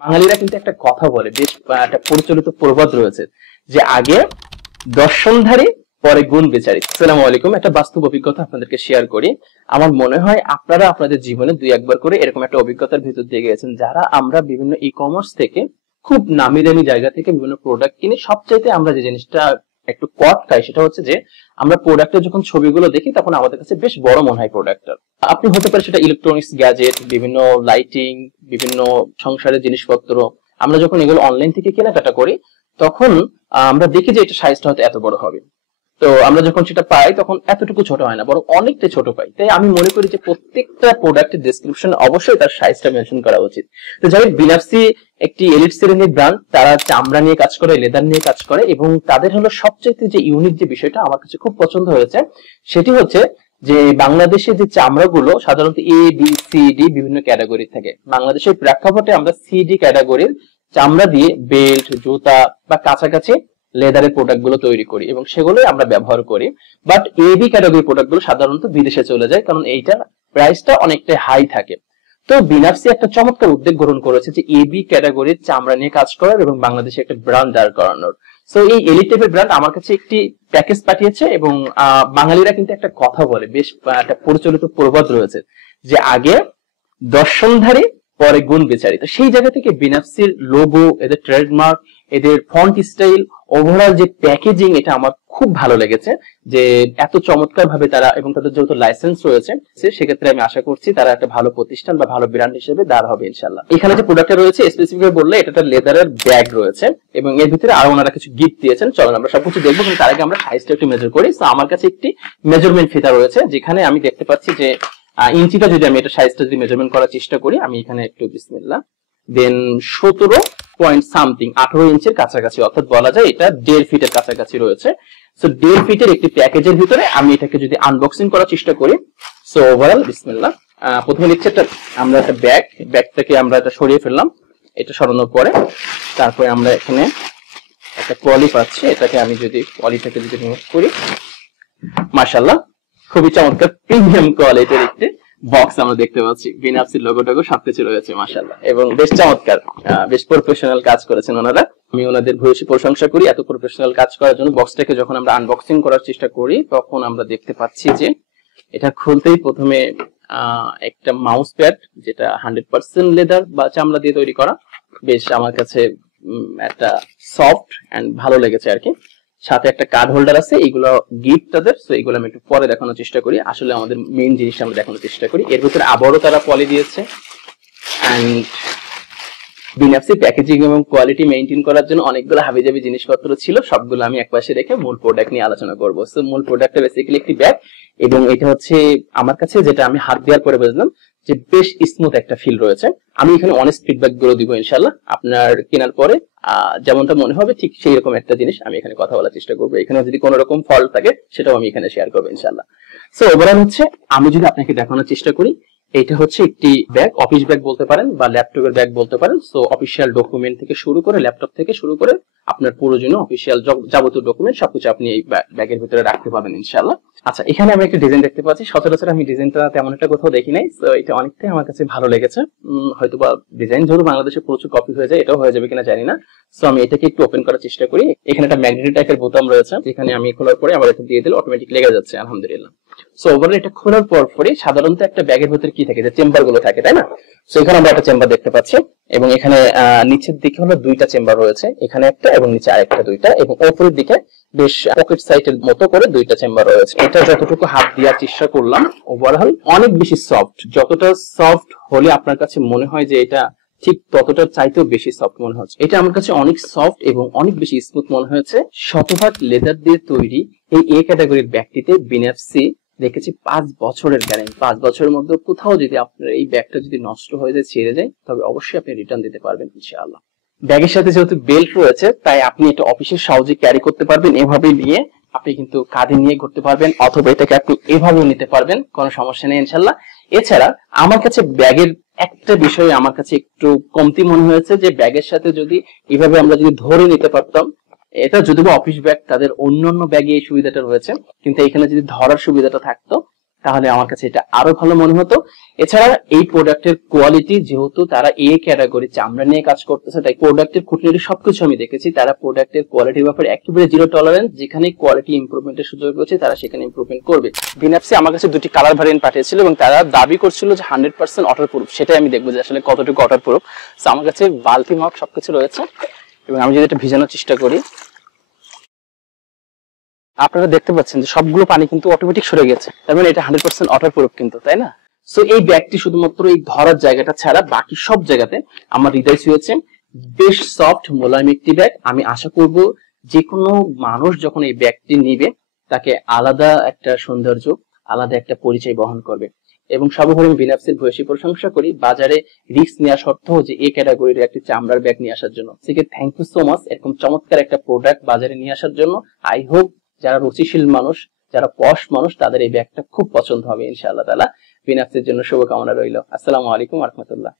বাঙালিরা কিন্তু একটা কথা বলে, বেশ একটা প্রচলিত প্রবাদ রয়েছে যে আগে দর্শনধারী পরে গুণ বিচারি। আসসালামু আলাইকুম। একটা বাস্তব অভিজ্ঞতা আপনাদেরকে শেয়ার করি। আমার মনে হয় আপনারা আপনাদের জীবনে দুই একবার করে এরকম একটা অভিজ্ঞতার ভিতর দিয়ে গেছেন, যারা আমরা বিভিন্ন ই কমার্স থেকে খুব নামি দামি জায়গা থেকে বিভিন্ন প্রোডাক্ট কিনি। সবচাইতে আমরা যে জিনিসটা একটু কট খাই সেটা হচ্ছে যে আমরা প্রোডাক্টের যখন ছবিগুলো দেখি তখন আমাদের কাছে বেশ বড় মনে হয় প্রোডাক্টটা। আপনি হতে পারে সেটা ইলেকট্রনিক্স গ্যাজেট, বিভিন্ন লাইটিং, বিভিন্ন সংসারের জিনিসপত্র। আমরা যখন এগুলো অনলাইন থেকে কেনাকাটা করি তখন আমরা দেখি যে এটা সাইজটা হয়তো এত বড় হবে, তো আমরা যখন সেটা পাই তখন এতটুকু ছোট হয় না, বরং অনেকটা ছোট পাই। তাই আমি মনে করি যে প্রত্যেকটা প্রোডাক্টের ডেসক্রিপশন অবশ্যই তার সাইজটা মেনশন করা উচিত। তো যাই হোক, বিনাফসি একটি এলিট শ্রেণীর ব্র্যান্ড, তারা চামড়া নিয়ে কাজ করে, লেদার নিয়ে কাজ করে, এবং তাদের হলো সবচেয়ে যে ইউনিক যে বিষয়টা আমার কাছে খুব পছন্দ হয়েছে সেটি হচ্ছে যে বাংলাদেশে যে চামড়াগুলো সাধারণত এ বি সি ডি বিভিন্ন ক্যাটাগরি থাকে। বাংলাদেশের প্রেক্ষাপটে আমরা সি ডি ক্যাটাগরির চামড়া দিয়ে বেল্ট, জুতা বা কাছাকাছি লেদারের প্রোডাক্ট গুলো তৈরি করি এবং সেগুলোই আমরা ব্যবহার করি। বাট এবি ক্যাটাগরি প্রোডাক্ট গুলো সাধারণত বিদেশে চলে যায়, কারণ এইটার প্রাইসটা অনেকটা হাই থাকে। তো বিনাফসি একটা চমৎকার উদ্যোগ গ্রহণ করেছে যে এবি ক্যাটাগরির চামড়া নিয়ে কাজ করার এবং বাংলাদেশে একটা ব্র্যান্ড দাঁড় করানোর। সো এই এলিট টাইপের ব্র্যান্ড আমার কাছে একটি প্যাকেজ পাঠিয়েছে, এবং বাঙালিরা কিন্তু একটা কথা বলে, বেশ একটা প্রচলিত প্রবাদ রয়েছে যে আগে দর্শনধারী পরে গুণ বিচারি। তো সেই জায়গা থেকে বিনাফসির লোগো, এদের ট্রেডমার্ক, এদের ফন্ট স্টাইল, ওভারঅল যে প্যাকেজিং, এটা আমার খুব ভালো লেগেছে যে এত চমৎকার ভাবে তারা, এবং তাদের যেহেতু লাইসেন্স রয়েছে সেক্ষেত্রে আমি আশা করছি তারা একটা ভালো প্রতিষ্ঠান বা ভালো ব্র্যান্ড হিসেবে দাঁড় হবে ইনশাল্লাহ। এখানে যে প্রোডাক্টটা রয়েছে স্পেসিফিক বললে এটা একটা লেদারের ব্যাগ রয়েছে, এবং এর ভিতরে আরো ওনারা কিছু গিফট দিয়েছেন। চলুন আমরা সবকিছু দেখবো, কিন্তু তার আগে আমরা সাইজটা একটু মেজার করি। তো আমার কাছে একটি মেজারমেন্ট ফিতা রয়েছে, যেখানে আমি দেখতে পাচ্ছি যে ইঞ্চিটা যদি আমি এটা সাইজটা যদি মেজারমেন্ট করার চেষ্টা করি, আমি এখানে একটু বিসমিল্লাহ, দেন 17 পয়েন্ট সামথিং, 18 ইঞ্চের কাছাকাছি, অর্থাৎ বলা যায় এটা 1.5 ফিটের কাছাকাছি রয়েছে। সো 1.5 ফিটের একটি প্যাকেজের ভিতরে আমি এটাকে যদি আনবক্সিং করার চেষ্টা করি, সো ওভারঅল বিসমিল্লাহ, প্রথমে নিচ্ছে আমরা একটা ব্যাগটাকে আমরা এটা সরিয়ে ফেললাম। এটা সরানোর পরে তারপরে আমরা এখানে একটা পলি পাচ্ছি, এটাকে আমি যদি পলিটাকে যদি রিমুভ করি, মাশাআল্লাহ খুবই চমৎকার প্রিমিয়াম কোয়ালিটির একটি বক্স আমরা দেখতে পাচ্ছি। বিনাফসির লোগোটাকে সবকিছু রয়েছে মাশাআল্লাহ, এবং বেশ চমৎকার, বেশ প্রফেশনাল কাজ করেছেন ওনারা। আমি ওনাদের ভূয়সী প্রশংসা করি এত প্রফেশনাল কাজ করার জন্য। বক্সটাকে যখন আমরা আনবক্সিং করার চেষ্টা করি তখন আমরা দেখতে পাচ্ছি যে এটা খুলতেই প্রথমে একটা মাউস প্যাড, যেটা 100% লেদার বা চামড়া দিয়ে তৈরি করা, বেশ আমার কাছে একটা সফট এন্ড ভালো লেগেছে আর কি। সাথে একটা কার্ড হোল্ডার আছে, এগুলো গিফট তাদের। সো এগুলো আমি একটু পরে দেখানোর চেষ্টা করি, আসলে আমাদের মেইন জিনিসটা আমরা দেখানোর চেষ্টা করি। এর ভিতরে আবারও তারা পলি দিয়েছে, এন্ড বিনাফসি প্যাকেজিং এবং কোয়ালিটি মেইনটেইন করার জন্য অনেকগুলো হাবিজাবি জিনিসপত্র ছিল, সবগুলো আমি একপাশে রেখে মূল প্রোডাক্ট নিয়ে আলোচনা করব। সো মূল প্রোডাক্টটা বেসিক্যালি একটি ব্যাগ, এবং এটা হচ্ছে আমার কাছে যেটা আমি হাত দেওয়ার পরে বুঝলাম যে বেশ স্মুথ একটা ফিল রয়েছে। আমি এখানে অনেস্ট ফিডব্যাক গুলো দিব ইনশাআল্লাহ, আপনার কেনার পরে যেমনটা মনে হবে ঠিক সেই রকম একটা জিনিস আমি এখানে কথা বলার চেষ্টা করবো। এখানে যদি কোনো রকম ফল্ট থাকে সেটাও আমি এখানে শেয়ার করবো ইনশাআল্লাহ। সো ওভারঅল হচ্ছে আমি যদি আপনাকে দেখানোর চেষ্টা করি, এটা হচ্ছে একটি ব্যাগ, অফিস ব্যাগ বলতে পারেন বা ল্যাপটপের ব্যাগ বলতে পারেন। সো অফিসিয়াল ডকুমেন্ট থেকে শুরু করে, ল্যাপটপ থেকে শুরু করে আপনার প্রয়োজনীয় অফিসিয়াল যাবতীয় ডকুমেন্ট সবকিছু আপনি এই ব্যাগের ভিতরে রাখতে পারবেন ইনশাআল্লাহ। আচ্ছা, এখানে আমি একটা ডিজাইন দেখতে পাচ্ছি, সচরাচর আমি ডিজাইনটা তেমন একটা কোথাও দেখি নাই। সো এটা অনেকটাই আমার কাছে ভালো লেগেছে। হয়তো বা ডিজাইন যেহেতু বাংলাদেশে প্রচুর কপি হয়ে যায়, এটাও হয়ে যাবে কিনা জানি না। সো আমি এটাকে একটু ওপেন করার চেষ্টা করি। এখানে একটা ম্যাগনেটিক টাইপের বোতাম রয়েছে, যেখানে আমি খোলার পরে আবার এটা দিয়ে দিলে অটোমেটিক লেগে যাচ্ছে আলহামদুলিল্লাহ। সো ওভারঅল এটা খোলার পরে সাধারণত একটা ব্যাগের ভিতরে কি থাকে, যে চেম্বার গুলো থাকে, তাই না? সো এখানে আমরা একটা চেম্বার দেখতে পাচ্ছি, এবং এখানে নিচের দিকে হলো দুইটা চেম্বার রয়েছে, এখানে একটা এবং নিচে আরেকটা, দুইটা, এবং উপরের দিকে বেশ পকেট সাইটের মতো করে দুইটা চেম্বার রয়েছে। এটা যতটুকু হাত দেওয়ার চেষ্টা করলাম, ওভারঅল অনেক বেশি সফট। যতটা সফট হলে আপনার কাছে মনে হয় যে এটা ঠিক ততটা চাইতেও বেশি সফট মনে হচ্ছে। এটা আমার কাছে অনেক সফট এবং অনেক বেশি স্মুথ মনে হয়েছে। শতভাগ লেদার দিয়ে তৈরি এই এ ক্যাটাগরির ব্যাগটিতে বিনাফসি দেখেছি 5 বছরের গ্যারান্টি। 5 বছরের মধ্যে কোথাও যদি আপনার এই ব্যাগটা যদি নষ্ট হয়ে যায়, ছেড়ে যায়, তবে অবশ্যই আপনি রিটার্ন দিতে পারবেন ইনশাআল্লাহ। ব্যাগের সাথে যেহেতু বেল্ট রয়েছে, তাই আপনি এটা অফিসে সহজে ক্যারি করতে পারবেন। এভাবে নিয়ে আপনি কিন্তু কাঁধে নিয়ে ঘুরতে পারবেন, অথবা এটাকে আপনি এভাবেও নিতে পারবেন, কোনো সমস্যা নেই ইনশাআল্লাহ। এছাড়া আমার কাছে ব্যাগের একটা বিষয় আমার কাছে একটু কমতি মনে হয়েছে, যে ব্যাগের সাথে যদি এভাবে আমরা যদি ধরে নিতে পারতাম, এটা যদিও অফিস ব্যাগ, তাদের অন্যান্য ব্যাগে এই সুবিধাটা রয়েছে, কিন্তু এখানে যদি ধরার সুবিধাটা থাকতো তাহলে আমার কাছে এটা আরো ভালো মনে হতো। এছাড়া এই প্রোডাক্টের কোয়ালিটি, যেহেতু তারা এ ক্যাটাগরি চামড়া নিয়ে কাজ করতেছে, তাই প্রোডাক্টের খুঁটিনাটি সবকিছু আমি দেখেছি। তারা প্রোডাক্টের কোয়ালিটির ব্যাপারে একেবারে জিরো টলারেন্স, যেখানে কোয়ালিটি ইমপ্রুভমেন্টের সুযোগ রয়েছে তারা সেখানে ইমপ্রুভমেন্ট করবে। ভিনাপসি আমার কাছে দুটি কালার ভ্যারিয়েন্ট পাঠিয়েছিল এবং তারা দাবি করছিল যে 100% ওয়াটারপ্রুফ। সেটাই আমি দেখবো যে আসলে কতটুকু ওয়াটারপ্রুফ। সো আমার কাছে বালতি মগ সবকিছু রয়েছে এবং আমি যদি এটা ভিজানোর চেষ্টা করি, আপনারা দেখতে পাচ্ছেন যে সবগুলো পানি কিন্তু অটোমেটিক সরে গেছে, তার মানে এটা 100% ওয়াটারপ্রুফ কিন্তু, তাই না? সো এই ব্যাগটি শুধুমাত্র এই ধরার জায়গাটা ছাড়া বাকি সব জায়গাতে আমার হৃদয় ছুঁয়েছে। বেশ সফট মোলায়েম একটি ব্যাগ। আমি আশা করব যে কোনো মানুষ যখন এই ব্যাগটি নিবে তাকে আলাদা একটা সৌন্দর্য, আলাদা একটা পরিচয় বহন করবে। এবং সর্বোপরি আমি ভিনাপসির ভূয়সী প্রশংসা করি বাজারে রিস্ক নেওয়া সত্ত্বেও যে এই ক্যাটাগরির একটি চামড়ার ব্যাগ নিয়ে আসার জন্য। থেকে থ্যাংক ইউ সো মাচ এরকম চমৎকার একটা প্রোডাক্ট বাজারে নিয়ে আসার জন্য। আই হোপ যারা রুচিশীল মানুষ, যারা পশ মানুষ, তাদের এই ব্যাগটা খুব পছন্দ হবে ইনশাআল্লাহ তাআলা। ভিনাপসির জন্য শুভকামনা রইল। আসসালামু আলাইকুম ওয়া রাহমাতুল্লাহ।